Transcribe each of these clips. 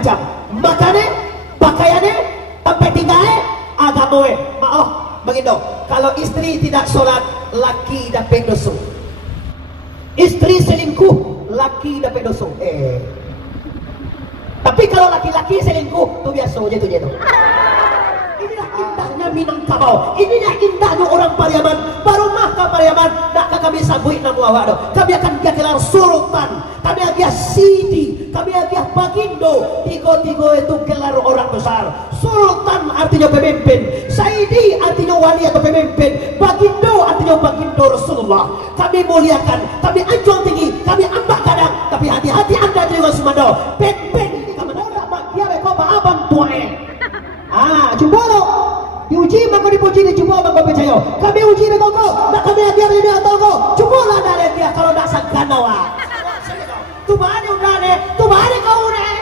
macam makane, pakaiannya, tempat tinggalnya, agamoe. Maaf, begitu. Kalau istri tidak sholat, laki dapat dosa. Istri selingkuh, laki dapat dosa. Tapi kalau laki-laki selingkuh, itu biasa aja tuh. Inilah indahnya Minangkabau. Inilah indahnya orang Pariaman. Baru mah ke Pariaman, nak kami sabui namu awak do. Kami akan dia gelar sultan, kami akan sidi, kami akan bagindo. Tiga-tiga itu gelar orang besar. Sultan artinya pemimpin, saidi artinya wali atau pemimpin, bagindo artinya bagindo Rasulullah. Kami muliakan, kami anjung tinggi, kami ambak kadang. Tapi hati-hati anda juga semado. Pen-pen ini kamu nak bagia beko abang tuae. Coba lo diuji maka dipuji, dicoba maka percaya. Kami uji beko kau, nak kami dia ini atau kau. Coba lah dari dia kalau nak sangkan awak. Tu mana udah deh, tu mana kau deh.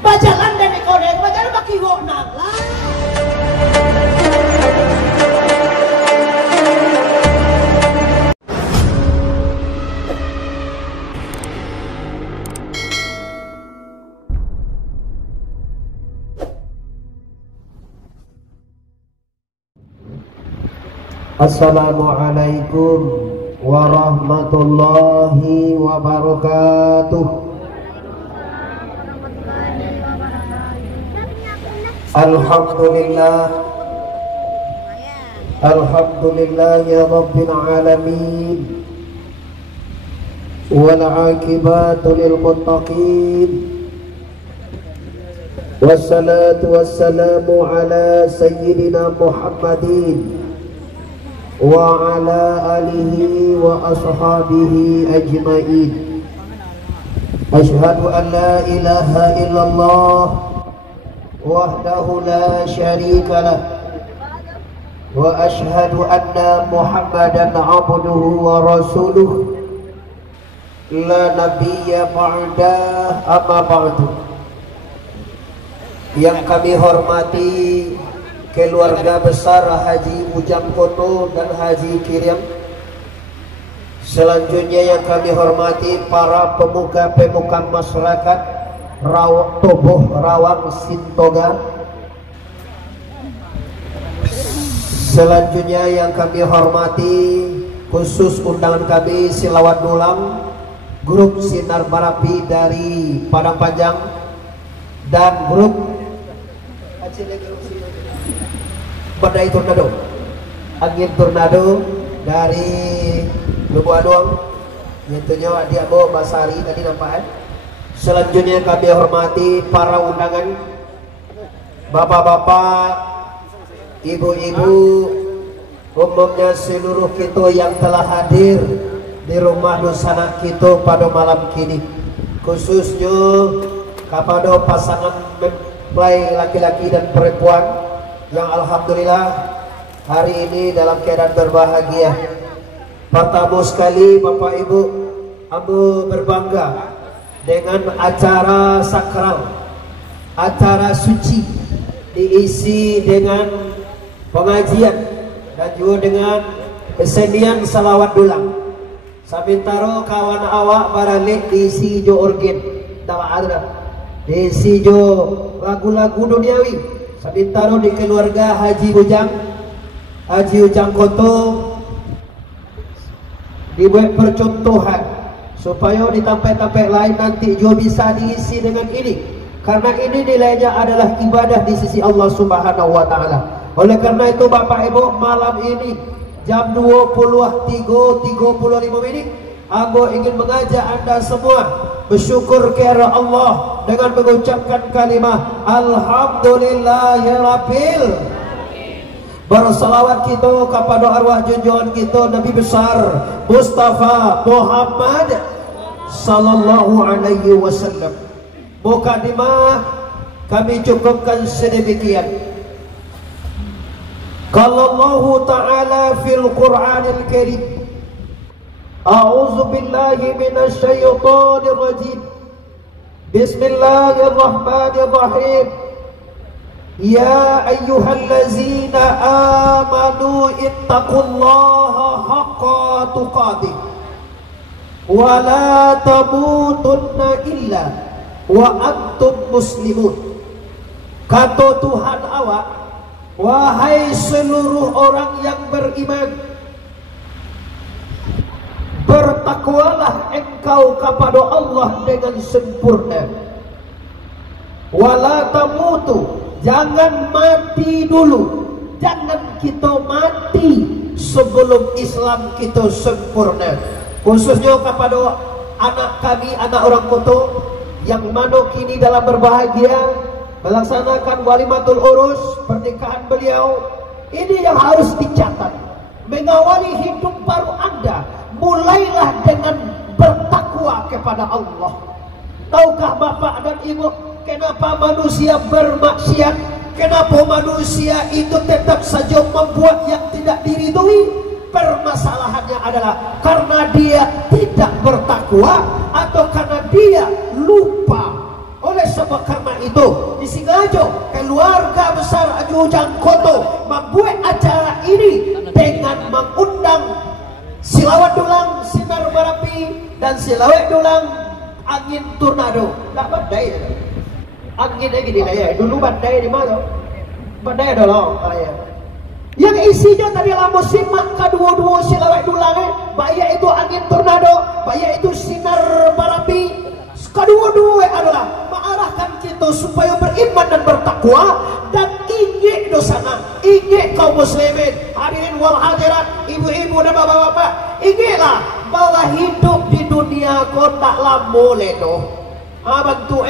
Bajalan dan ekorek, bajalan baki wok nanglah. Assalamualaikum warahmatullahi wabarakatuh. Alhamdulillah, alhamdulillah ya rabbil alamin, wal aqibatu lil muttaqin, wassalatu wassalamu ala sayyidina Muhammadin wa ala alihi wa ashabihi ajma'in. Asyhadu an la ilaha illallah wahdahu la syarika lah, wa asyhadu anna Muhammadan abduhu wa rasuluh, la nabiyya ba'da, amma ba'du. Yang kami hormati keluarga besar Haji Ujang Koto dan Haji Kirim. Selanjutnya yang kami hormati para pemuka-pemuka masyarakat Toboh Rawang Sintoga. Selanjutnya yang kami hormati khusus undangan kami Silawat Dulang, grup Sinar Marapi dari Padang Panjang, dan grup Badai Tornado, angin tornado dari Lubu Aduang, tentunya dia bawa Basari tadi nampak. Selanjutnya kami hormati para undangan, bapak-bapak, ibu-ibu, umumnya seluruh kita yang telah hadir di rumah Nusana kita pada malam kini, khususnya kepada pasangan mempelai laki-laki dan perempuan yang alhamdulillah hari ini dalam keadaan berbahagia. Pertama sekali Bapak Ibu, ambo berbangga dengan acara sakral, acara suci, diisi dengan pengajian dan juga dengan kesenian salawat dulang. Sabintaro kawan awak baralik diisi jo organ, tawa ada diisi jo lagu-lagu duniawi. Sabintaro di keluarga Haji Ujang Koto dibuat percontohan supaya di tempat-tempat lain nanti juga bisa diisi dengan ini, karena ini nilainya adalah ibadah di sisi Allah Subhanahu wa Ta'ala. Oleh karena itu Bapak Ibu, malam ini jam 20.35 aku ingin mengajak anda semua bersyukur kepada Allah dengan mengucapkan kalimat Alhamdulillahirabbil. Bersalawat kita kepada arwah junjungan kita Nabi besar Mustafa Muhammad sallallahu alaihi wasallam. Mukadimah kami cukupkan sedemikian. Qala Allah Ta'ala fil Qur'anil Karim, A'udzu billahi minasy syaithanir rajim. Bismillahirrahmanirrahim. Ya ayyuhallazina amanu ittaqullaha haqqa tuqatih wa la tamutunna illa wa antum muslimun. Kata Tuhan awak, wahai seluruh orang yang beriman, bertakwalah engkau kepada Allah dengan sempurna. Wala tamutu, jangan mati dulu, jangan kita mati sebelum Islam kita sempurna. Khususnya kepada anak kami, anak orang Koto, yang mana kini dalam berbahagia melaksanakan walimatul urus pernikahan beliau. Ini yang harus dicatat. Mengawali hidup baru Anda, mulailah dengan bertakwa kepada Allah. Tahukah Bapak dan Ibu, kenapa manusia bermaksiat? Kenapa manusia itu tetap saja membuat yang tidak diridhoi? Permasalahannya adalah karena dia tidak bertakwa atau karena dia lupa. Oleh sebab karena itu, disengaja keluarga besar Ujang Koto membuat acara ini dengan mengundang Silawat Dulang Sinar Marapi dan Silawat Dulang Angin Tornado. Tak badai, angin lagi di daya. Dulu badai di mana? Badai ada loh. Yang isinya tadi lah musim kedua-dua Silawat Dulang, baik itu Angin Tornado, baik itu Sinar Marapi. Kedua-dua adalah mengarahkan kita supaya beriman dan bertakwa dan ingat dosana, ingat kaum muslimin, hadirin wal hadirat, ibu-ibu dan bapak-bapak, ingatlah bahwa hidup di dunia kau taklah boleh doh. Bantu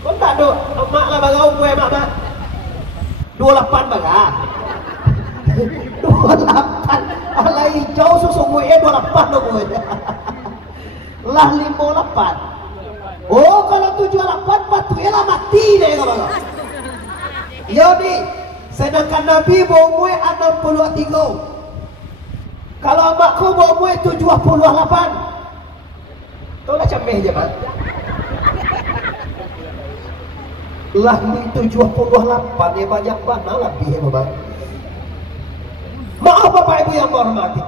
kau tak doh, mak lah bagau gue mak dah. 28 baga. 28. Alai jauh susu gue 28 doh gue. Lah 58. Oh, kalau 78 batu ialah mati deh kalau. Ya ni, sedangkan Nabi bawa muat 63. Kalau makku bawa muat 78. Tolong cemeh je mak. Lah ni 78 ya banyak mana lebih ya bapak. Maaf Bapak Ibu yang hormati.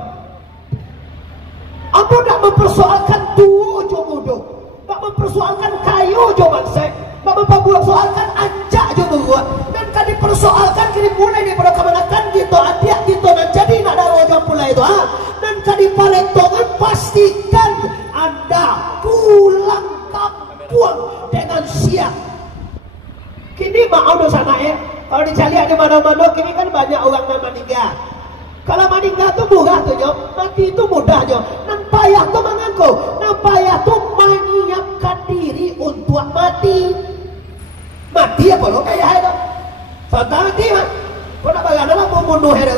Aku tak mempersoalkan tua jodoh. Tak mempersoalkan kayu jawaban saya, tak mempersoalkan anjak jawaban. Dan kan dipersoalkan kini mulai daripada kemenakan kita, adik kita dan jadi nak darah jawab pula itu. Dan kan dipalentongan pastikan Anda pulang kampung dengan siap. Kini mau dosa naik. Kalau dicari di mana-mana kini kan banyak orang yang meninggal. Kalau meninggal tu murah tu jo, mati tu mudah jo. Nan payah tu mengaku, nan payah tu menyiapkan diri untuk mati. Mati apa lo kayak itu? Sudah mati mah. Kau nak bagaimana lah mau bunuh itu?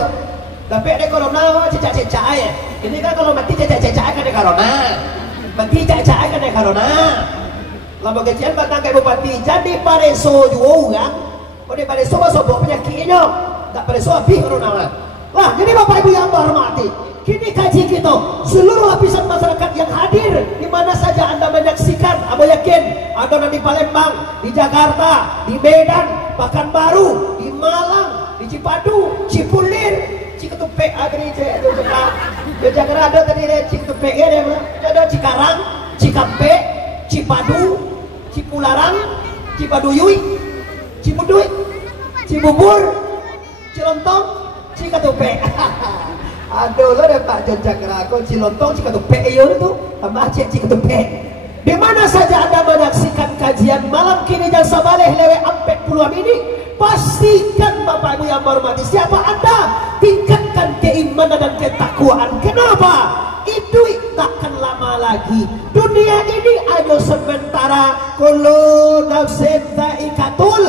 Tapi ada corona cecak-cecak ya. Ini kan kalau mati cecak-cecak kan ada corona. Mati cecak kan ada corona. Lama kecian batang kayak bupati jadi pareso juga orang. Kau di pareso masuk penyakitnya. Tak pareso habis corona lah. Wah, jadi Bapak Ibu yang hormati, kini kaji kita seluruh lapisan masyarakat yang hadir di mana saja Anda menyaksikan. Abo yakin ada di Palembang, di Jakarta, di Medan, bahkan baru di Malang, di Cipadu, Cipulir, Ciketupek ada di Jakarta ada tadi Ciketupek ada Cikarang, Cikampek, Cipadu, Cipularang, Cipaduyui, Cibudui, Cibubur, Cilontong, Ciketupek. Aduh lo deh Pak John Cakrako, Cilontong, Ciketupek itu tambah Ciketupek. Di mana saja Anda menyaksikan kajian malam kini dan sabaleh lewe ampek puluhan ini, pastikan Bapak Ibu yang hormati, siapa Anda tingkatkan keimanan dan ketakwaan. Kenapa? Itu takkan lama lagi. Dunia ini hanya sementara. Kullu nafsin dha'iqatul,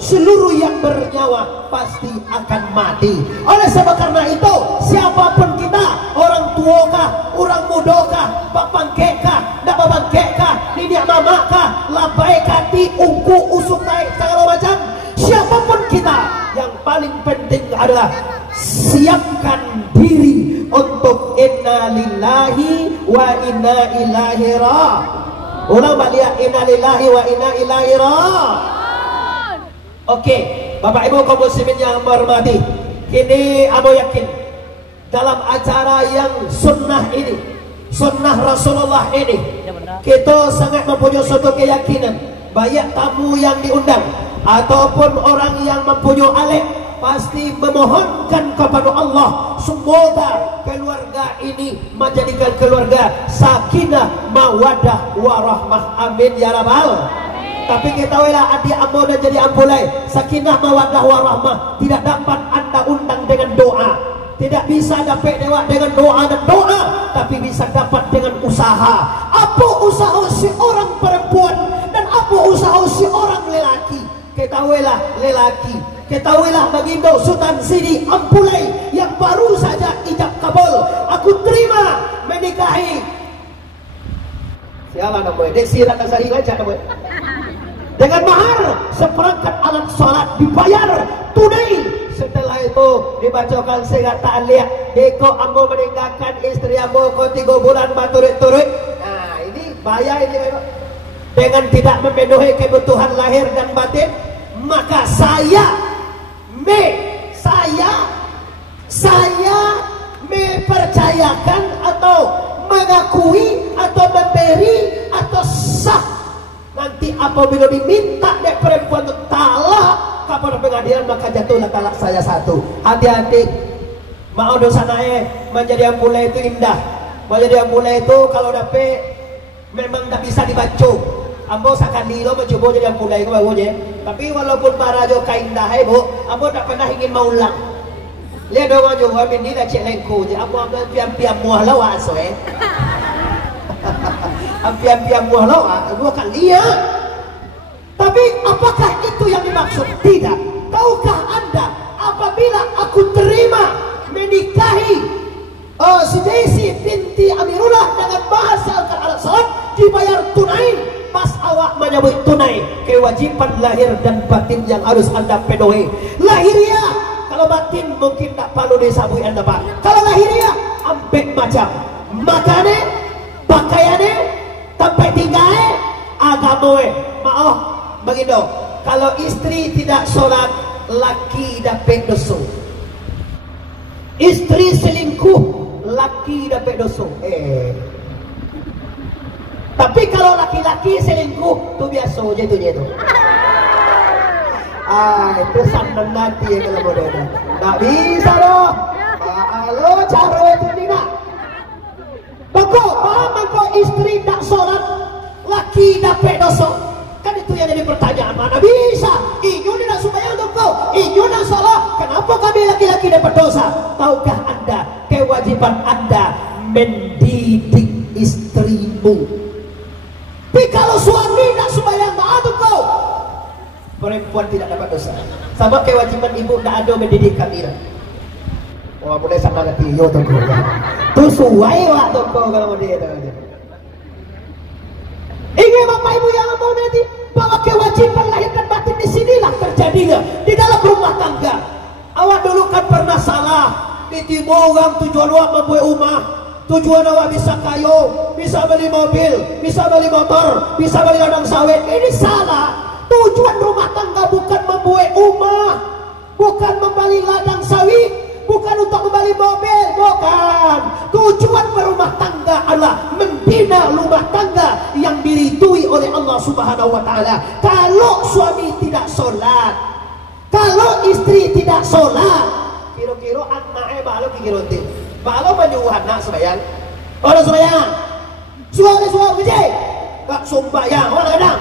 seluruh yang bernyawa pasti akan mati. Oleh sebab karena itu, siapapun kita, orang tua kah, orang muda kah, bapangkek kah, dak bapangkek kah, nidik mama kah, labai kati, ungku, usuk naik segala macam, siapapun kita, yang paling penting adalah siapkan diri untuk inna lillahi wa inna ilaihi raji'un. Ulang balik, inna lillahi wa inna ilaihi raji'un. Oke, Bapak Ibu kaum muslimin yang hormati, kini Abo yakin dalam acara yang sunnah ini, sunnah Rasulullah ini, kita sangat mempunyai suatu keyakinan banyak tamu yang diundang ataupun orang yang mempunyai alim pasti memohonkan kepada Allah semoga keluarga ini menjadikan keluarga sakinah mawadah warahmah, amin ya rabbal. Tapi ketahuilah adik ambo dan jadi ampulai, sakinah mawadah warahmah tidak dapat anda undang dengan doa, tidak bisa dapat lewat dengan doa dan doa, tapi bisa dapat dengan usaha. Apa usaha si orang perempuan dan apa usaha si orang lelaki? Ketahuilah lelaki, ketahuilah bagindo Sultan Sidi Ampulai yang baru saja ijab kabul, aku terima menikahi siapa namanya? Desi Ratnasari aja namanya. Dengan mahar seperangkat alat sholat dibayar tunai. Setelah itu dibacakan segat ta'liq, deko ambo meninggalkan istri ambo ko 3 bulan baturut-turut. Nah ini bayar ini memang. Dengan tidak memenuhi kebutuhan lahir dan batin, maka saya mempercayakan atau mengakui atau memberi atau sah nanti apabila diminta dek perempuan untuk talak kepada pengadilan maka jatuhlah talak saya satu. Hati-hati, mau dosa naik menjadi ampulai itu indah. Menjadi ampulai itu kalau dapet memang tak bisa dibaca. Ambo sekali lo mencoba jadi ampulai itu bagusnya. Tapi walaupun para jo kaindah bu, ambo tak pernah ingin maulang. Lihat dong jo amin ni dah cek lengku je. Ambo ambil piam-piam muah lawa soe. Piam-piam muah lawa, ambo kan lihat. Tapi apakah itu yang dimaksud? Tidak. Tahukah anda apabila aku terima menikahi si Desi binti Amirullah dengan bahasa Arab salat dibayar tunai, pas awak menyebut tunai kewajiban lahir dan batin yang harus anda penuhi. Lahiriah, kalau batin mungkin tak perlu disabui anda pak. Kalau lahiriah ambek macam makane, pakaiane, tempat tinggalnya, agamoe. Maaf begitu. Kalau istri tidak sholat, laki dapat dosa. Istri selingkuh, laki dapat dosa. Tapi kalau laki-laki selingkuh, tu biasa je tu je tu. Itu sandan nanti ya kalau bodoh. Tak bisa loh. Kalau cara itu tidak. Pokok istri tak sholat, laki dapat dosa. Kan itu yang jadi pertanyaan, mana bisa? Inyo tidak sembahyang untuk kau, inyo nak sholat, kenapa kami laki-laki dapat dosa? Tahukah anda kewajiban anda mendidik istrimu? Tapi kalau suami tak sembahyang untuk kau, perempuan tidak dapat dosa. Sama kewajiban ibu tak ada mendidik kami. Wah boleh sama lagi yo tu kau. Tu suai wak tu kau kalau dia tu. Ingin bapak ibu yang mau nanti bahwa kewajiban lahir dan batin di sinilah terjadinya di dalam rumah tangga. Awak dulu kan pernah salah ditipu orang tujuan awak membuat rumah, tujuan awak bisa kayu, bisa beli mobil, bisa beli motor, bisa beli ladang sawit. Ini salah. Tujuan rumah tangga bukan membuat rumah, bukan membeli ladang sawit, bukan untuk membeli mobil, bukan. Tujuan berumah tangga adalah membina rumah tangga yang diridui oleh Allah Subhanahu wa taala. Kalau suami tidak sholat, kalau istri tidak sholat, kira-kira anaknya balo kira-kira balo menyuruh anak sembahyang. Orang sembahyang, suara bijak, tak sembahyang orang kadang.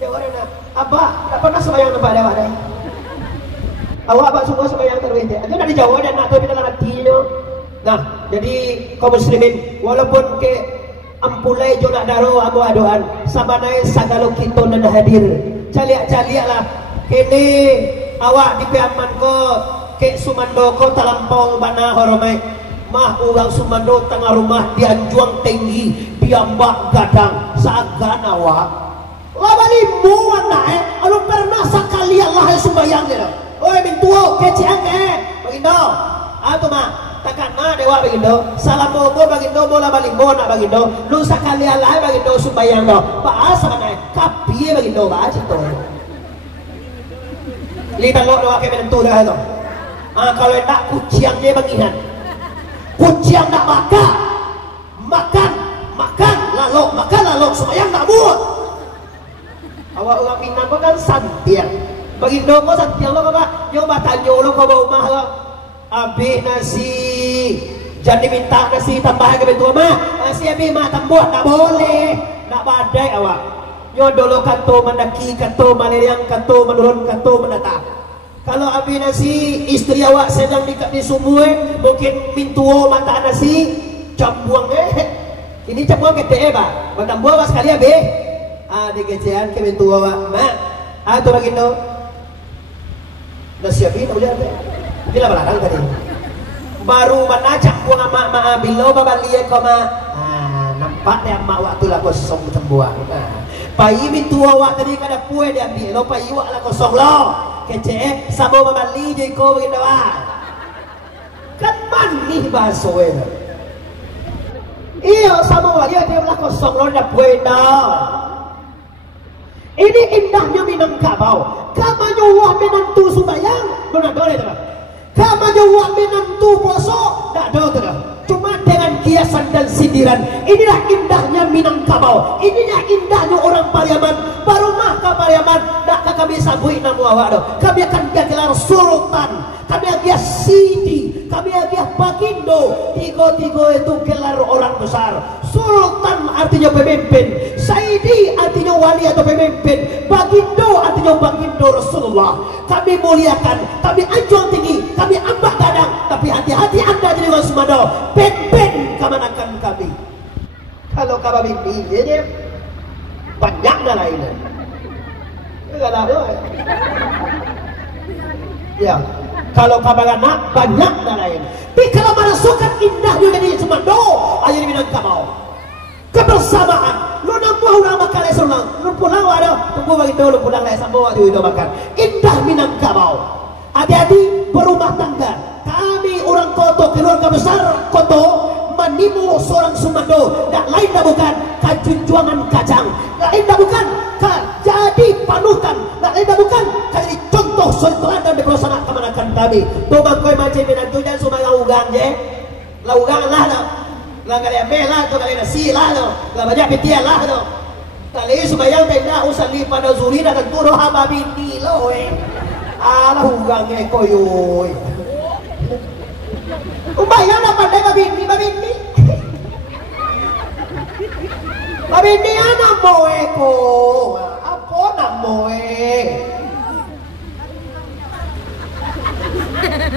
Orang nak, abah tak pernah sembahyang tempat dia ada. Awak abah semua sembahyang terus dia. Itu dah dijawab dan nak tahu dalam hatinya. Nah, jadi kaum muslimin walaupun ke ampulai jonak daro abu aduan sabanai sagalo kita dan hadir. Caliak-caliaklah kini awak di piaman ko ke Sumando ko talampau bana horomai. Mah urang Sumando tengah rumah dianjuang tinggi biambak gadang sagan awak. Labali muan nae anu pernah sakali Allah sembahyang dia. Oi mintuo keciang bagindo. Ato mah takkan na dewa bagindo. Salam mo bagindo mo labali mo na bagindo. Lu sakali Allah bagindo sembahyang do. Paasa nae kapi bagindo ba cito. Litan lo dewa ke menentu dah to. Kalau tak kuciang dia bagihan. Kuciang nak makan lalok maka lalok semayang tak buat. Awak orang Minang kau kan santiang. Bagi doko santiang lo kapa, yo batanyo lo kau bawa mah lo. Abi nasi, jadi minta nasi tambahan ke bentuk mah. Nasi abi mah tambuh tak boleh, tak badai awak. Yo dolo kato mendaki kato maleriang kato menurun kato mendatang. Kalau abi nasi istri awak sedang di sumue mungkin mintuo mata nasi cambuang ini cambuang kete ba batambuang pas sekali abi di kecean ke mintuo awak mak atau bagindo nasi abi tak boleh ada bila belakang tadi baru mana cambuang mak abilo babalie koma nampak yang mak waktu lah kosong cambuang pai mintuo awak tadi kada pue dia ambil lo pai awak lah kosong lo kece sabo mamali je ko begitu kan manih baso iyo sabo lagi dia belah kosong lo ndak buena. Ini indahnya Minangkabau. Kamu wah menantu subayang lo ndak boleh tu. Kamu wah menantu poso ndak do tu. Cuma dengan kiasan dan sindiran. Inilah indahnya Minangkabau. Inilah indahnya orang Pariaman. Baru mah ke Pariaman nak kami sabui namu awak do. Kami akan gelar sultan. Kami akan sidi. Kami akan bagindo. Tiga-tiga itu gelar orang besar. Sultan artinya pemimpin. Saidi artinya wali atau pemimpin. Bagindo artinya bagindo Rasulullah. Kami muliakan. Kami anjung tinggi. Kami ambak gadang. Tapi hati-hati anda jadi orang Sumado. Ben-ben kemanakan kami. Kalau kami ini banyak dah lainnya. Enggak ada ya. Kalau kabar anak banyak dah lain. Tapi kalau merasukan indah juga di Sumado, ayo di Minangkabau. Kebersamaan. Lu nampak orang makan lesu lang. Lu pulang ada. Tunggu bagi dulu pulang lagi sampai waktu itu makan. Indah Minangkabau. Hati-hati berumah tangga. Kami orang Koto, keluarga besar Koto, menimu seorang Sumado. Dan lain dah bukan kajunjuangan kacang. Lain dah bukan jadi panutan. Lain dah bukan jadi contoh suri teladan di pelosok kemanakan kami. Tobang koi macam menantu dan semua laugang je. Laugang lah lah. Langgar yang melah tu kali nasi lah tu. Lah banyak pitian lah tu. Kali sumayang tenda usali pada zuri dan turo haba binti lo Alah hugang koyoy. Umayang na pandai babinti. Babinti anak moe ko. Apa nak moe?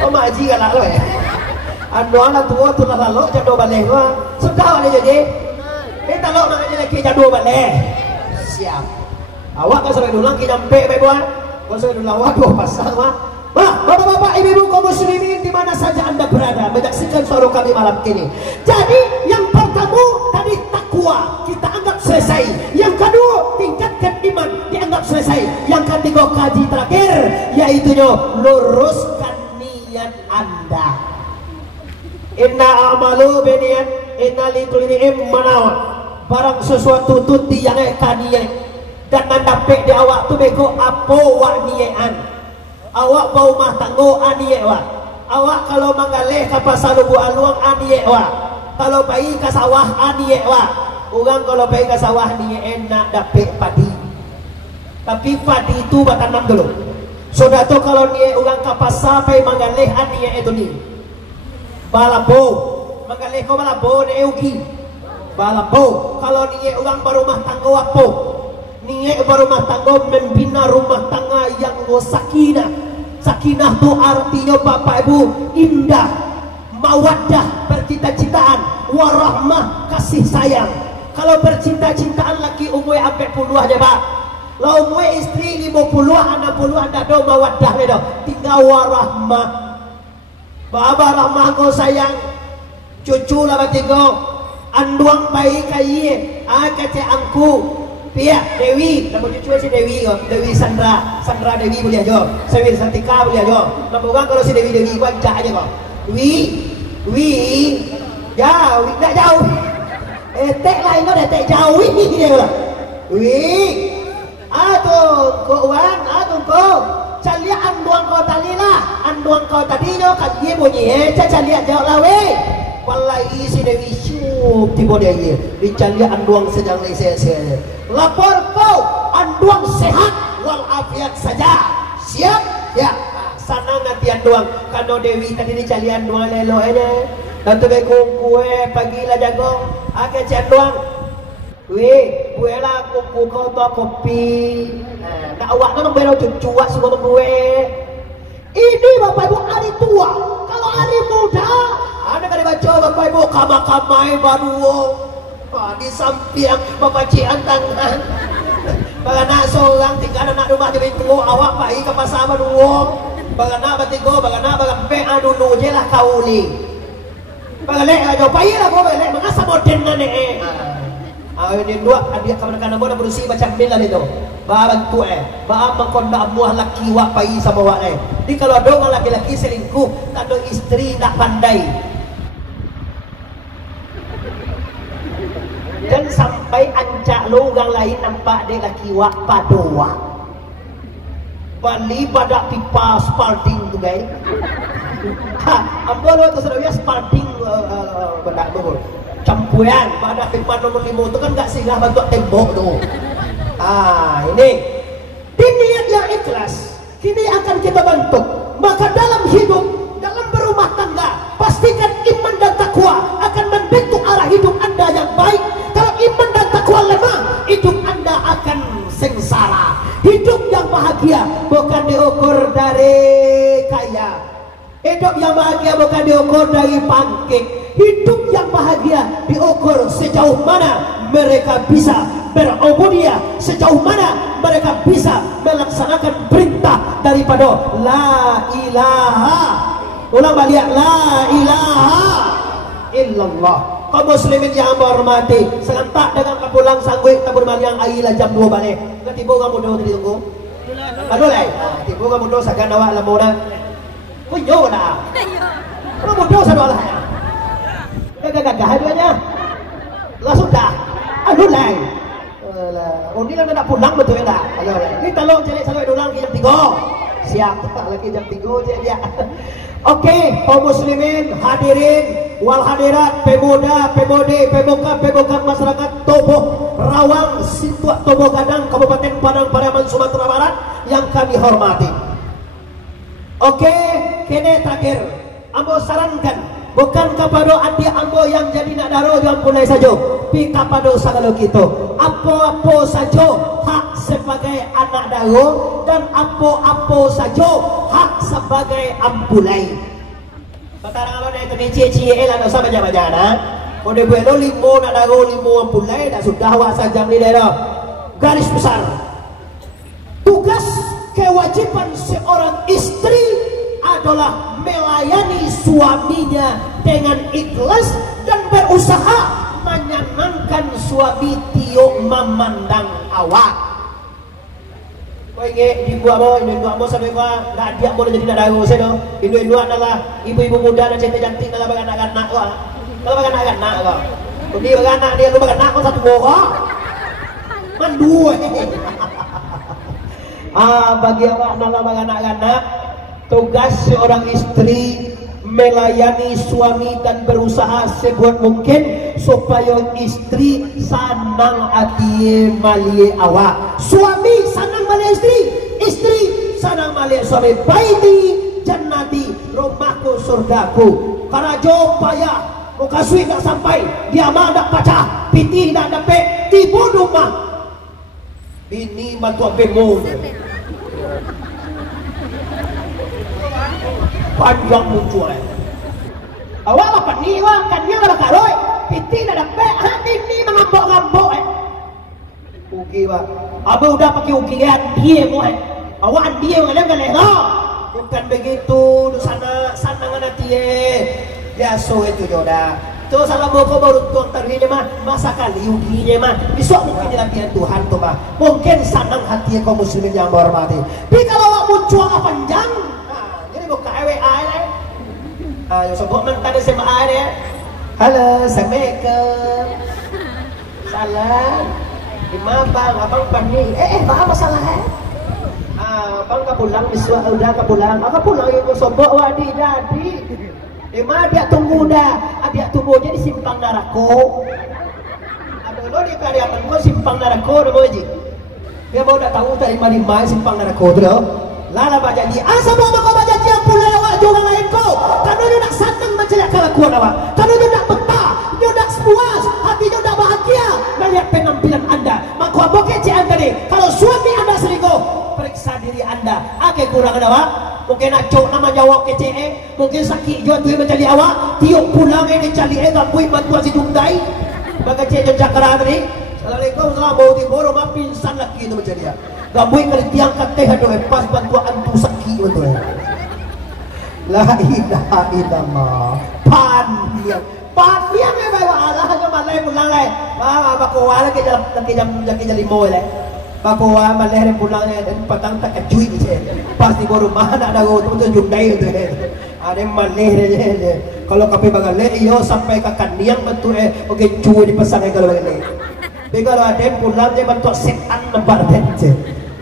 Oh maji kan lalu ando anak tua tu nak lalu jadu balik wah sudah ada jadi kita lalu nak jadi lagi jadu balik siap awak kan sampai dulang kita sampai baik-baik kau sampai dulang waduh pasang wah bapak-bapak ibu-ibu kaum muslimin di mana saja anda berada menyaksikan suara kami malam ini. Jadi yang pertama tadi takwa kita anggap selesai, yang kedua tingkatkan iman dianggap selesai, yang ketiga kaji terakhir yaitu luruskan niat anda. Inna amalu biniat inna likulli imanawa. Barang sesuatu tu tiang kaniat dan mendapek di awak tu beko apa wak niatan. Awak bau mah tanggo aniye wa. Awak kalau manggaleh ke pasar lubu aluang aniye wa. Kalau pergi ke sawah aniye wa. Orang kalau pergi ke sawah niye enak dapet padi. Tapi padi itu batanam dulu. Sudah tu kalau niye orang ke pasar pergi manggaleh aniye itu ni. Balabo. Manggaleh kau balabo ni eugi. Balabo. Kalau niye orang berumah tanggo apa? Niat berumah tangga membina rumah tangga yang sakinah. Sakinah tu artinya bapak ibu indah, mawaddah bercita-citaan, warahmah kasih sayang. Kalau bercinta-cintaan laki umur sampai puluh aja pak. Kalau umur istri 50 60 anda do mawaddah le do. Tinggal warahmah. Baba rahmah kau sayang. Cucu lah batigo. Anduang bayi kaye. Kece angku. Pia Dewi, nama cucu si Dewi, Dewi Sandra Dewi boleh aja, Dewi Santika boleh aja. Nama orang kalau si Dewi gua ajak aja kok. Jauh, tak jauh. Tek lain kau tek jauh ini dia lah. Kau Calia anduang kau tadi lah, anduang kau tadi no kan dia bunyi, calia jauh lah Wallahi si Dewi tiba dia ye. Bicara anduang sedang lese-lese. Lapor kau anduang sehat walafiat saja. Siap? Ya. Sana nanti anduang. Kano Dewi tadi dicari anduang lelo aja. Dan tu bekung kue pagi lah jago. Akan anduang. Kue lah kungku kau tu kopi. Nak awak kan bero cuak semua kue. Ini bapak ibu hari tua. Kalau hari muda, ada kan dibaca bapak ibu kamai baru. Di samping bapak cian tangan. Baga nak seorang tinggal anak rumah di pintu awak pai ke pasar baru. Baga nak batigo, baga nak baga pe dulu je lah kauli. Baga lek aja pai lah baga lek mengasa modern nane. Ini dua dia kawan-kawan bola berusi macam bila itu. Bantu ba mengkonda muah laki wak pai sama wak Di kalau ada orang laki-laki selingkuh, tak ada istri nak pandai. Dan sampai ancak lu orang lain nampak dia laki wak padoa. Bali pada pipa spalding tu guys. Ambo lo tu sudah spalding benda tu. Campuran pada pipa nomor 5 itu kan gak singgah bantu tembok tu. Ini niat yang ikhlas kini akan kita bentuk. Maka dalam hidup, dalam berumah tangga, pastikan iman dan takwa akan membentuk arah hidup anda yang baik. Kalau iman dan takwa lemah, hidup anda akan sengsara. Hidup yang bahagia bukan diukur dari kaya. Hidup yang bahagia bukan diukur dari pangkik. Hidup yang bahagia diukur sejauh mana mereka bisa berubudiyah, sejauh mana mereka bisa melaksanakan perintah daripada la ilaha. Ulang balik, la ilaha illallah. Kaum muslimin yang hormati, serentak dengan kapulang sanggup tabur maliang ailah jam 2 balik. Ketibo kamu do tadi tunggu. Aduh lai. Tibo kamu do sakan awak lamona. Kunyo dah. Kamu do sadol lah. Gagah aduanya. Lah sudah. Aduh lai. Oh ni lah nak pulang betul ya dah. Ayo lai. Kita lo cari sampai ulang jam 3. Siap lagi jam 3 je dia. Oke, kaum muslimin, hadirin, wal hadirat, pemuda, pemudi, pemuka masyarakat Tobo Rawang, Situak Tobo Gadang, Kabupaten Padang Pariaman, Sumatera Barat yang kami hormati. Oke, kini terakhir, ambo sarankan, bukan kepada adik ambo yang jadi nak daro yang pulai saja, tapi kepada segala kita, apa-apa saja hak sebagai anak daro dan apa-apa saja hak sebagai ampulai. Sekarang kalau dia kena cie-cie lah, tak usah banyak-banyak nak. Kode gue lo 5 nak daro 5 ampulai, dah sudah awak saja ni dah. Garis besar, tugas kewajiban seorang istri adalah melayani suaminya dengan ikhlas dan berusaha menyenangkan suami tiok memandang awak. Kau ingat ibu amo sampai kau nak dia boleh jadi nak daru saya tu. Ibu adalah ibu-ibu muda dan cantik-cantik dalam anak-anak kau. Kalau anak-anak kau, jadi anak dia lu anak kau satu orang, mandua. Bagi awak dalam anak-anak, tugas seorang istri melayani suami dan berusaha sebuat mungkin supaya istri senang hati mali awak. Suami senang mali istri, istri senang mali suami. Baiti jannati, rumahku surgaku. Karena jauh payah, muka suih tak sampai, dia mah tak pacah, piti tak dapat, tipu rumah. Ini matu bemo. Panjang muncul. Awak apa ni awak kan dia dah karoi. Piti dah dapat, ini mengambok-ngambok. Uki wak. Abang udah pakai uki dia mo. Awak dia ngadang galera. Bukan begitu, di sana ngana tie. Biasa itu jodoh. Tu salah boko baru tuang tarhinya mah masa kali ukinya mah besok mungkin dilapian Tuhan tu mah. Mungkin senang hati kaum muslimin yang berhormati. Tapi kalau awak muncul panjang, buka WA lah. Yang sebut mentara SMA dia. Halo, Assalamualaikum. Salam. Gimana bang? Abang panik. Apa masalah Abang ke pulang, udah ke pulang. Aku pulang yang sebut wadi jadi. Emang dia tunggu dah, dia tunggunya di simpang Narako. Aduh lo di karyawan gua simpang Narako udah boji. Dia mau dah tahu dari mana simpang Narako tu dah. Lala baca dia, asa mau kau baca dia pula awak juga lain kau. Kalau dia nak senang mencelak kelakuan awak, kalau dia nak betah, dia nak puas, hatinya nak bahagia melihat penampilan anda. Maka apa kece anda ni? Kalau suami anda selingkuh, periksa diri anda. Apa kurang awak? Mungkin acok nama jawab kece, mungkin sakit juga tu mencari awak. Tiuk pulang ini cari gambui bantuan si jundai. Bagai cece cakra tadi. Assalamualaikum, salam bau di boro mak pingsan lagi itu mencari dia. Gambui kali tiang kateh aduh pas bantuan antu sakit bantuan. La ilaha illallah. Pandian ni bawa Allah ke malai pulang lai. Bakuwa lagi jam jadi moy lai. Bakuwa malai pulang lai dan patang tak kacui ni je. Pas di boro mana ada go tu jundai tu. Ada malai je. Kalau kape bagal le yo sampai ke kandiang betul okey cuy di pesan kalau bagal le. Kalau ada pulang je bentuk setan lembar je.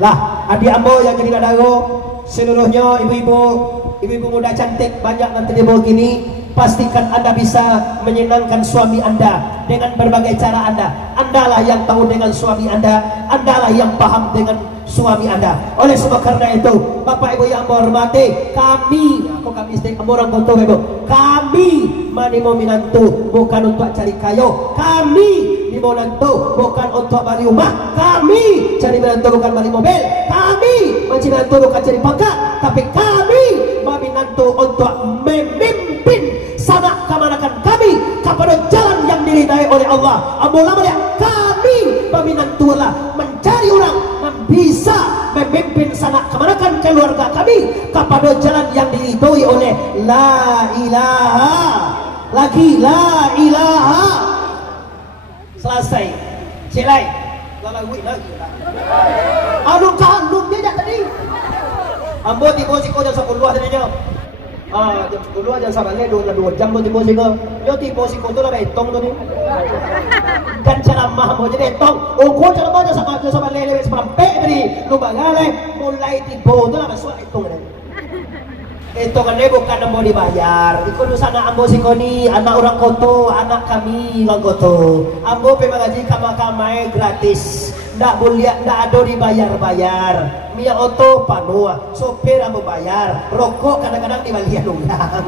Lah, adik ambo yang jadi kadago, seluruhnya ibu-ibu muda cantik banyak nanti di bawah gini, pastikan anda bisa menyenangkan suami anda dengan berbagai cara anda. Andalah yang tahu dengan suami anda, andalah yang paham dengan suami anda. Oleh sebab karena itu, bapak ibu yang ambo hormati, kami istri kamu orang kotor ibu, kami mani mau minantu bukan untuk cari kayu, kami di menantu bukan untuk beli rumah, kami cari menantu bukan beli mobil, kami mencari menantu bukan cari pangkat, tapi kami menantu untuk memimpin sanak kemanakan kami kepada jalan yang diridai oleh Allah. Ambolah melihat kami menantu lah mencari orang yang bisa memimpin sanak kemanakan keluarga kami kepada jalan yang diridai oleh la ilaha lagi la ilaha. Selesai. Selai. Lalu wih lagi. Anu kandung dia dah tadi. Ambo di posiko jam 10 tadi jam. Jam 10 jam sampai 2 jam di posiko. Yo di posiko tu lah betong tu ni. Kan ceramah mau jadi betong. Ko ceramah jam sampai lele seperempat tadi. Lu bagale mulai tibo tu lah masuk betong ni. Itu kan bukan mau dibayar. Ikut sana ambo sikoni anak orang koto, anak kami orang koto. Ambo pemagaji kama-kamai gratis. Ndak boleh, ndak ada dibayar-bayar. Mia oto panua, sopir ambo bayar. Rokok kadang-kadang dibalian ulang.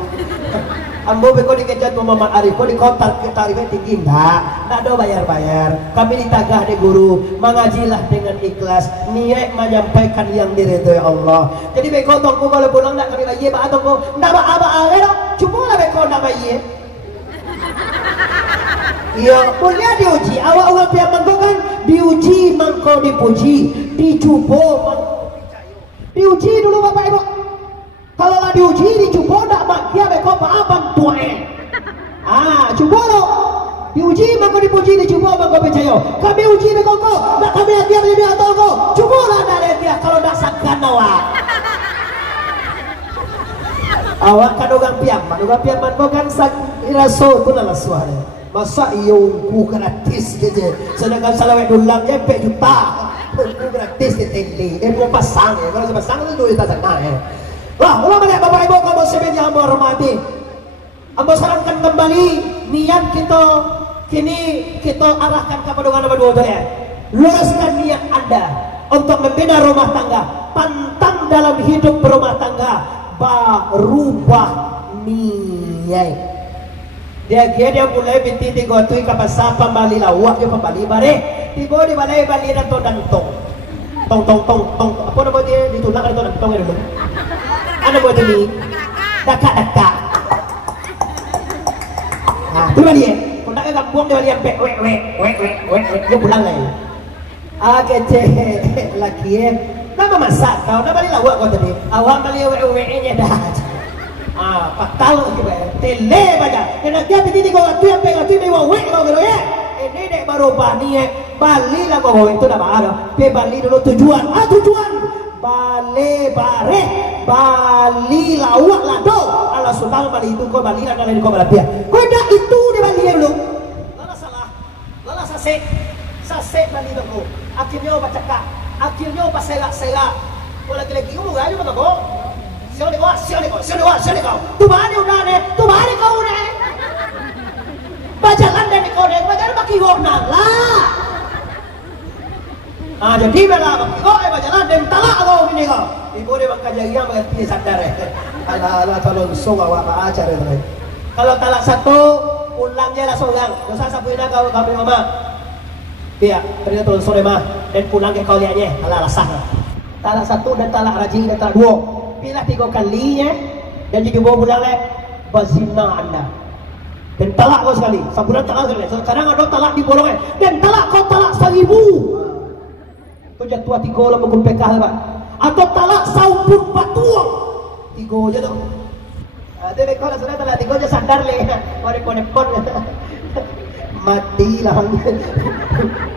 Ambo beko dikejar sama Mama Arif, kok di kota tarifnya tinggi ndak ada bayar-bayar. Kami ditagah di guru, mengajilah dengan ikhlas, niat menyampaikan yang diridhoi Allah. Jadi beko tongko kalau pulang ndak kami bayi ba tongko, ndak ba dong, cuma lah beko ndak bayi. Iya, boleh diuji. Awak orang pihak mangko kan diuji mangko dipuji, dicubo mangko dicayo. Diuji dulu Bapak Ibu. Kalau lah diuji dicubo ndak bahagia beko apa tuae. Cuba lo. Diuji mangko dipuji, dicubo mangko percaya. Kami uji beko kok, ndak kami hati lebih atau kok. Cuba lah dari dia kalau ndak sangkan awak. Awak kan orang piaman bukan rasul tu lah suara. Masa ku gratis je. Sedangkan salawat dulang je 4 juta. Ku gratis di tele. Mau pasang kalau saya pasang tu duit tak sana Wah, ulang balik Bapak Ibu kaum muslimin yang ambo hormati. Ambo sarankan kembali niat kita kini kita arahkan kepada nomor 2 tu ya. Luruskan niat Anda untuk membina rumah tangga, pantang dalam hidup berumah tangga, berubah niat. Dia mulai binti digotui kapasa pembali lawak dia pembali bare. Tibo di balai bali dan tong. Tong. Apa nama dia ditulak ada tong dulu. Ano buat ini? Daka. Tu bali. Kau nak kampung dia bali sampai wek. Dia pulang lagi. Kece laki nama masak kau, nama bali lawak kau tadi. Awak bali wek-weknya dah. Patalo juga tele baca kena dia piti kau tu yang pegang tu ni wek kau kira ya ini dek baru bani Bali lah kau itu dah ada pe Bali dulu tujuan Bali bare Bali lawak lado ala sultan Bali itu kau Bali lah dari kau Bali kau dah itu di Bali dulu lala sase Bali tu akhirnya baca kak akhirnya pas selak kau lagi kau aja mana kau Siapa kau? Tu bani udah deh, tu bani kau deh. Bajalan deh kau deh, bajalan baki warna lah. Jadi bela baki kau bajalan deh, talak kau ini kau. Ibu dia makan jagian berarti sadar ala calon sungai apa ajar itu. Kalau talak satu, pulangnya lah seorang. Dosa sapuina kau kami mama. Pia, pergi turun sore mah dan pulang ke kau lihatnya, ala sah. Talak satu dan talak rajin dan talak dua. Pilih 3 kalinya dan jadi bawa pulang leh bazina anda dan talak kau sekali sebulan talak sekali sekarang ada talak di bolongnya dan talak kau talak 1000 itu jatuh 3 lah menggunakan PK pak atau talak saupun patuang 3 aja tuh ada mereka lah sudah talak 3 aja sadar leh korek-korek mati lah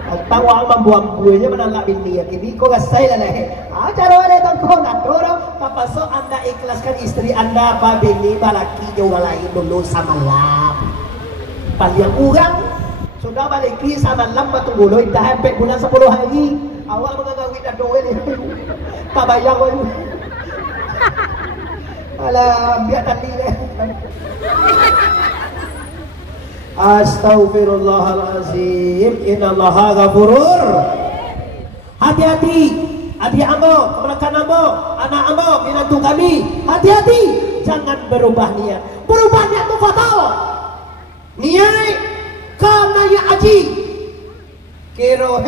ang tawang membuang buahnya menangkap bini kini kau gasai lah leh cara ada tong kau nak dorong kapasok anda ikhlaskan istri anda apa bini balaki juga lain dulu sama lap paliang urang sudah baliki sama lam batunggulo dah sampai bulan 10 hari awal mengagawin dan doa ni tak bayang kau alah biar tadi deh. Astaghfirullahalazim, innallaha ghafurur. Hati-hati, adik ambo, keponakan ambo, anak ambo, menantu kami. Hati-hati, jangan berubah niat. Berubah niat itu fatal. Niat karena ya aji. Kiro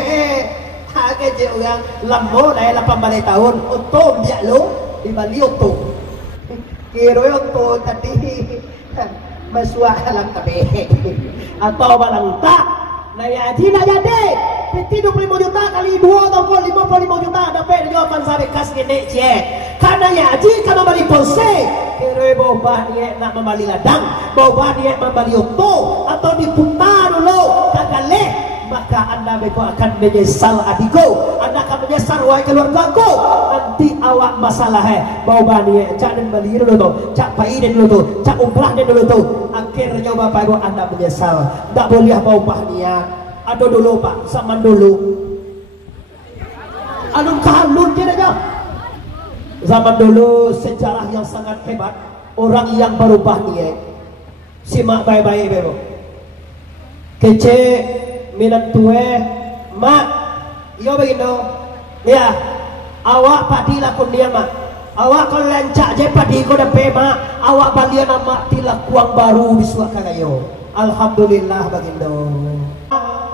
hage je orang lambo dah 18 tahun, untuk dia lo di Bali untuk. Kiro untuk tadi masuk alam tabe atau barang tak nah ya tidak jadi 75 juta kali 2 atau 55 juta dapat jawaban sampai kas gede cie karena ya jika membeli pose kira bawa dia nak membeli ladang bawa dia membeli oto atau diputar dulu kagale maka anda beko akan menyesal adiko anda akan menyesal wahai keluargaku nanti awak masalah bawa dia cak dan beli dulu tuh cak pai dulu tuh cak umrah dulu tuh akhirnya bapak ibu anda menyesal tak boleh bawa dia ada dulu pak zaman dulu alun kahalun dia aja zaman dulu sejarah yang sangat hebat orang yang berubah dia simak baik-baik bebo kece minat tue mak yo begino ya awak padi lakon dia mak awak kalau lancak je padi ko dape mak awak balian nama tilakuang baru biswa kagayo alhamdulillah bagindo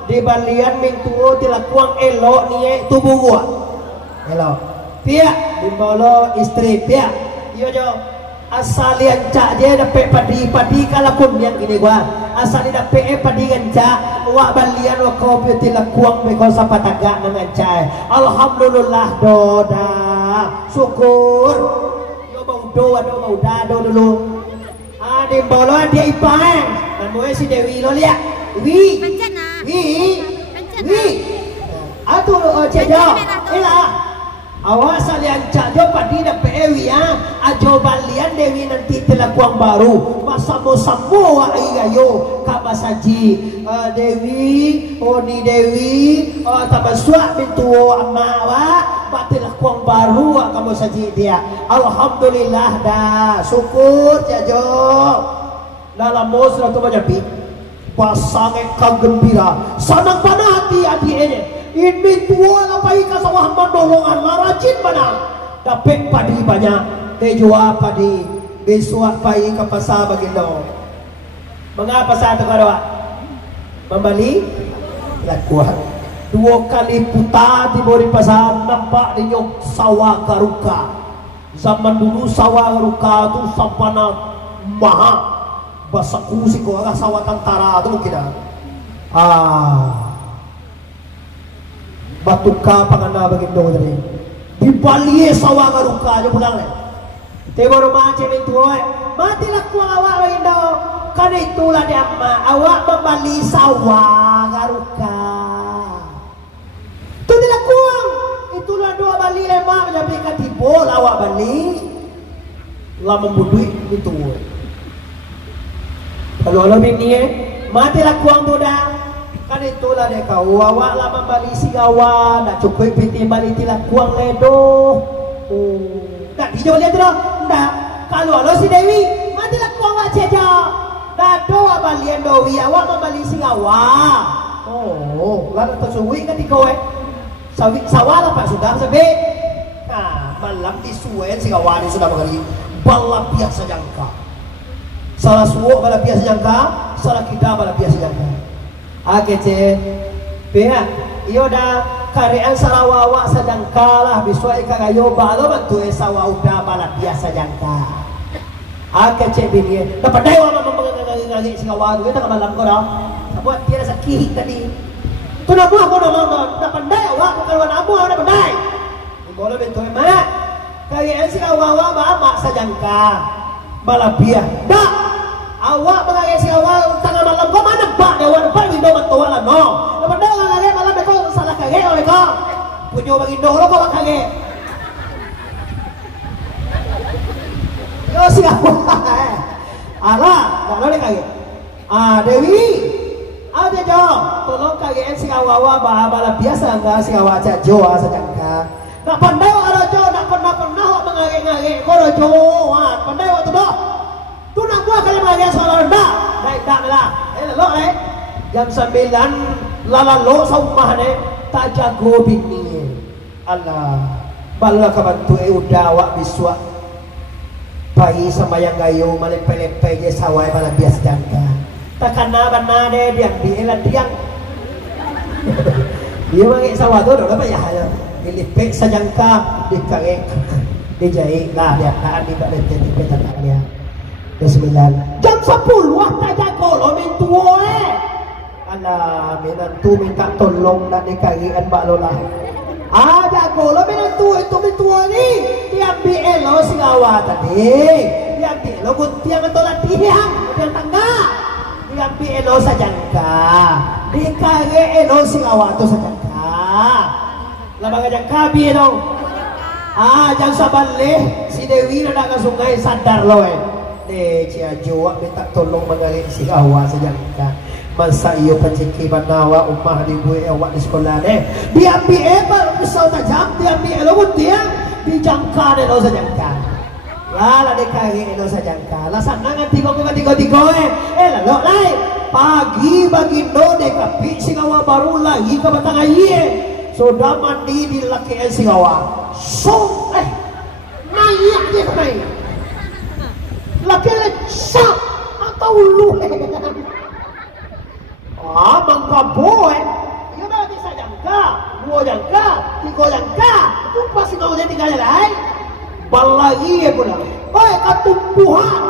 di balian mintuo tilakuang elok nie tubuh gua elok pia di bolo istri pia yo jo asal yang cak je dapat padi kalakun yang gini gua asal dapat padi gancak wak balian wak kopi tilakuang meko sapataga dengan cai alhamdulillah doda syukur yo bau do dulu di bolo dia ipang namanya si Dewi lo lihat wi atuh cejo ilah awas salian cak jo padi dapat ewi ya ajo balian Dewi nanti tilakuang baru masamo-samo wa ayo kabasaji Dewi oni Dewi tabaswa bintu amawa tilakuang baru wa kamu saji dia alhamdulillah dah syukur jajo dalam musra tu majapi pasangnya kagembira sanang panah hati adik ini tua apa ika sawah mandolongan marajin mana dapat padi banyak tejuah padi besok pai ke pasar bagindo mengapa satu karawa membeli lakuan 2 kali putar di bawah pasar nampak di nyok sawah garuka zaman dulu sawah garuka tu sampana maha basaku si ko sawah tantara tu mungkin batuka pangana bagindo tadi di Bali sawah garuka aja pulang le tebor macam itu mati lakuang awak bagindo kan itulah dia awak membeli sawah garuka itu dilakuang itulah 2 Bali lemak menjadi katibol awak beli lah membudui itu kalau ini mati lakuang tu dah kan itulah dia kau awak lah membeli si awak nak cukup piti balik tilakuang ledo tak hijau lihat tu ndak. Kalau lo si Dewi, mati lah kau awak ceja. Dado abalian dowi awak membali singawa. Oh, lalu tersuwi kan di kowe. Sawala pak sudah sebe. Nah, malam disuwen singawa ni sudah mengali. Bala biasa jangka. Salah suwo bala biasa jangka, salah kita bala biasa jangka. Akece, pihak, iyo dah karean sarawawa sajangka lah biswai kagayo balo bantu esawa udah bala biasa jangka. Akece bini, dapat dewa mengangi singawa tu kita kemalam kau dah. Buat dia sakit tadi. Tu nak buat kau nak dapat dewa kalau nak buat dapat dewa. Boleh betul mak. Karean singawa mak sajangka bala biasa. Dah. Awak mengagai si awak tengah malam kau mana bak dewa depan window mentua lah no. Lepas dah orang kaget malam kau salah kaget oleh kau. Punya bagi doh kau kaget. Yo si awak. Alah, dah boleh kaget. Dewi, ada jo. Tolong kaget si awak bala biasa enggak si awak jo sajangka. Nak pandai awak jo, nak pernah mengaget kau jo. Pandai awak tu dah. Tu nak buat kali melajari soal rendah. Baik tak lah. Lalu jam 9 lalu saumah ni tak jago bini. Allah. Bala kabantu udah awak biswa. Pai sembayang gayo malepe-lepe je sawai bala biasa jangka. Takkan bana deh dia biela diang. Dia mangi sawah tu dah apa ya hal. Dilipek sajangka dikarek. Dijahit lah dia kan di balik titik tak dia. Bismillah. Jam 10 waktu jago lo mentua Alah menantu minta tolong nak dikarian bak lo lah. Jago lo menantu itu mentua ni. Dia ambil lo singawa tadi. Dia ambil lo guntiang atau latihan yang tangga. Dia ambil lo sajangka. Dikari lo singawa tu sajangka. Labang jangka bi lo. Jangan sabaleh si Dewi nak ke sungai sadar lo Cia jawab minta tolong mengalir si awak sejangka. Masa iyo penciki banawa umah di buai awak di sekolah ni. Dia ambil pisau tajam, dia ambil lo tiang, dijangka ni lo sejangka. Lah dekari lo sejangka. Lah sana ngan tiga lalu lai pagi bagi no dekapi si awak baru lagi ke batang air. Sudah mandi di laki si awak. So naik dia naik. Laki lecak atau lu mangka boy ia dah bisa jangka 2 jangka 3 jangka itu pasti kau jadi kali lain balagi ya pula ketumbuhan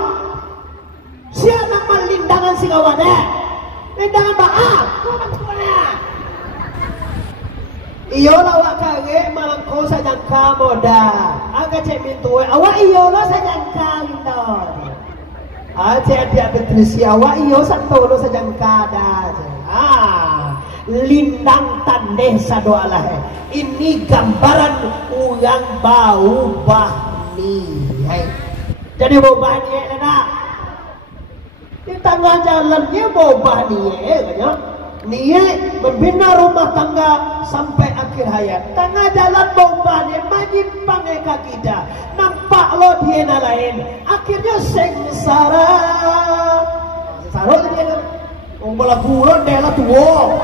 siapa melindangan si kawan lindangan baak iyo lawak kage malam kau sajangka moda agak cek mintu awak iyo lo sajangka lindor cek dia betrisi awak iyo santo lo sajangka dah lindang tandeh sado alah ini gambaran uyang bau bahni jadi bau bahni nak di tengah jalannya bau bahni niat membina rumah tangga sampai akhir hayat. Tengah jalan bomba dia menyimpang kaki dah. Nampak lo dia lain. Akhirnya sengsara. Sengsara dia kan. Bola bulan dia lah tua.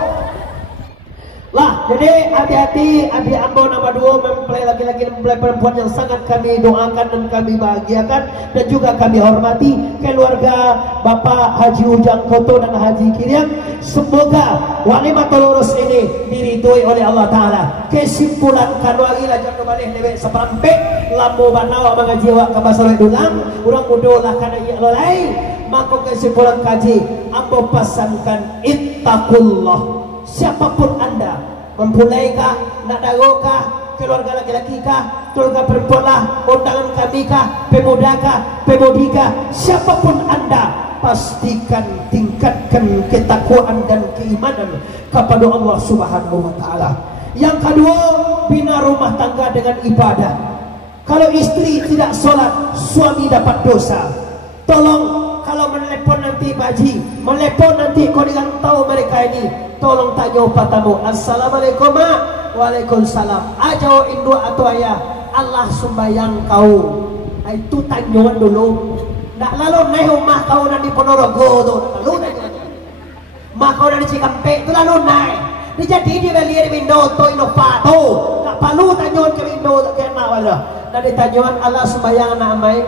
Lah, jadi hati-hati adik ambo nomor 2 mempelai laki-laki dan mempelai perempuan yang sangat kami doakan dan kami bahagiakan dan juga kami hormati keluarga Bapak Haji Ujang Koto dan Haji Kiriang. Semoga walimatul urus ini diridhoi oleh Allah Ta'ala. Kesimpulan kanuari lajak kembali lewek seperampek lambo banawa mengaji awak ke basaroi dulang urang mudo lah kana iya lolai. Maka kesimpulan kaji ambo pasankan ittaqullah. Siapapun anda, mempulai kah, nak dago kah, keluarga laki-laki kah, keluarga perempuan lah, undangan kami kah, pemuda kah, pemudi kah, siapapun anda, pastikan tingkatkan ketakwaan dan keimanan kepada Allah Subhanahu wa Ta'ala. Yang kedua, bina rumah tangga dengan ibadah. Kalau istri tidak sholat, suami dapat dosa. Tolong kalau menelepon nanti Pak Haji, menelepon nanti kau dengan tahu mereka ini, tolong tanya patamu. Assalamualaikum mak. Waalaikumsalam. Ajau induk atau ayah Allah sembayang kau Itu tanyawan dulu. Ndak lalu naik rumah kau di Ponorogo tu, lalu naik. Mak kau di Cikampek tu lalu naik. Jadi di beliau di window tu inovato. Tak perlu tanyawan ke window tak kena wala. Dan ditanyawan Allah sembayang anak amai,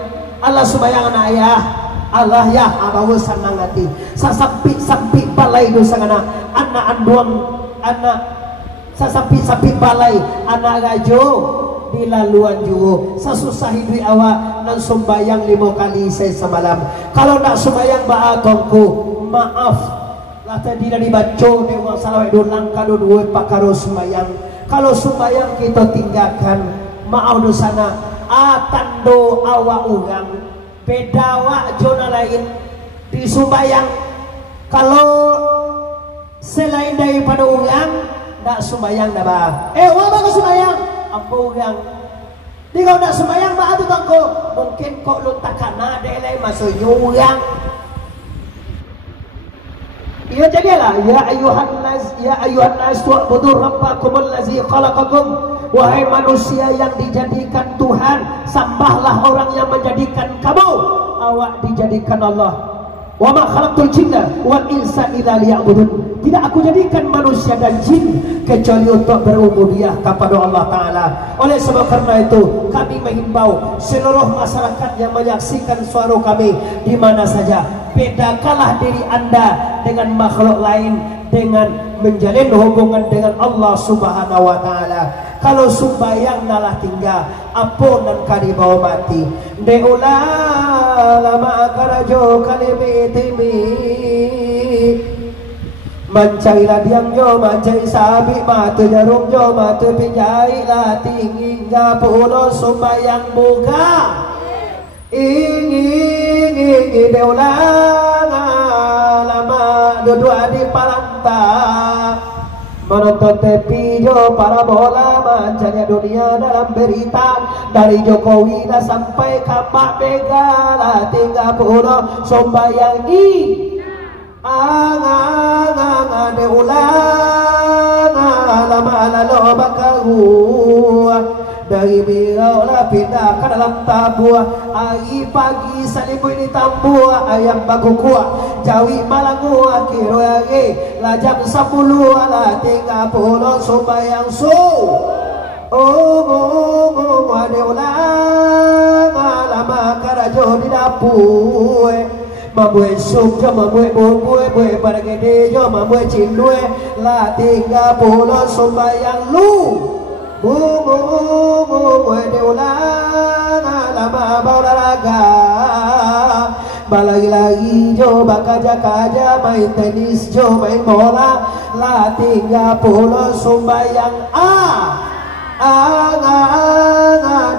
Allah sembayang anak ayah. Allah ya abawu sanang hati. Sasampi balai dosa anak anduang anak sasampi balai anak gajo dilaluan juga sasusah hidup awak nan sembayang 5 kali saya semalam. Kalau nak sembayang baagongku maaf lah tadi dah dibaca dewa salawat dolang kado dua pakaro sembayang. Kalau sembayang kita tinggalkan maaf dosana tando awak urang beda wak zona lain di sembayang. Kalau selain daripada orang nak sembayang dah bah. Wah bagus sembayang. Apa orang? Di kau nak sembayang bah tu tangko. Mungkin kau lu takana deh lain masuknya orang. Ia jadilah ya ayuhan nas wa'budu rabbakum allazi khalaqakum. Wahai manusia yang dijadikan Tuhan, sembahlah orang yang menjadikan kamu. Awak dijadikan Allah. Wa ma khalaqtul jinna wal insa illa liya'budun. Tidak aku jadikan manusia dan jin kecuali untuk berubudiyah kepada Allah Ta'ala. Oleh sebab karena itu kami menghimbau seluruh masyarakat yang menyaksikan suara kami di mana saja, bedakanlah diri anda dengan makhluk lain dengan menjalin hubungan dengan Allah Subhanahu wa Ta'ala. Kalau sembayang nalah tinggal apa nan kari bawa mati deula lama karajo kalimi timi mancailah diam jo mancai sabi mata jarum jo mata pinjai lah tinggi pulau sembayang buka ingi deula lama dua di palanta menonton TV jo para bola mancanya dunia dalam berita dari Jokowi dah sampai ke Pak Mega lah 30 sombayangi angang de ulang lama lalu bakaru dari birau lah pindah ke dalam tabuah hari pagi salibu ini tambuah ayam baku kuah jawi malangu akhir hari lah jam 10 lah 30 sombayang ada ulang lama karajo di dapur mambuai sup jo mambuai bumbuai pada gede jo mambuai cindue lah 30 sombayang lu de ulang lama olahraga balagi-lagi jo bakaja-kaja main tenis jo main bola lah 30 sombayang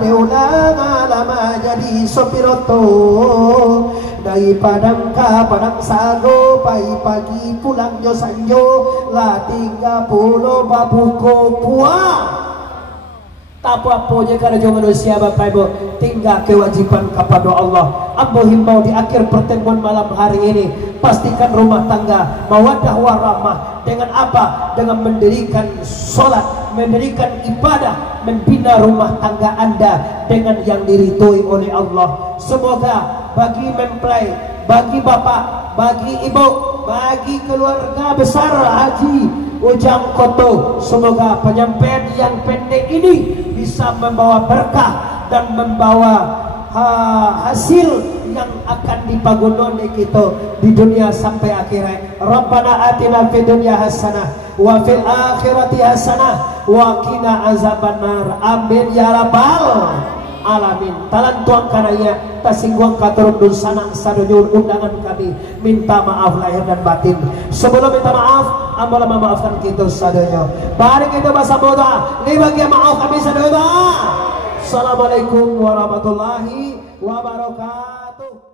de ulang lama jadi sopir oto dari Padang ke Padang Sago pagi-pagi pulang jo sanjo lah 30 babuko puah. Tak apa-apa je kalau jauh manusia Bapak Ibu tinggal kewajiban kepada Allah. Ambo himbau di akhir pertemuan malam hari ini, pastikan rumah tangga mawaddah warahmah dengan apa? Dengan mendirikan solat, mendirikan ibadah, membina rumah tangga anda dengan yang diridhoi oleh Allah. Semoga bagi mempelai, bagi bapak, bagi ibu, bagi keluarga besar Haji Ujang Koto, semoga penyampaian yang pendek ini bisa membawa berkah dan membawa hasil yang akan dipagunkan kita di dunia sampai akhirat. Rabbana atina fid dunya hasanah wa fil akhirati hasanah wa qina azabannar. Amin ya rabbal alamin. Talan tuang kanaya tasingguang katurun dun sanang sadonyur undangan kami minta maaf lahir dan batin. Sebelum minta maaf amolah memaafkan kita sadonyo. Mari kita bahasa bodoh ini bagi maaf kami sadonyo. Assalamualaikum warahmatullahi wabarakatuh.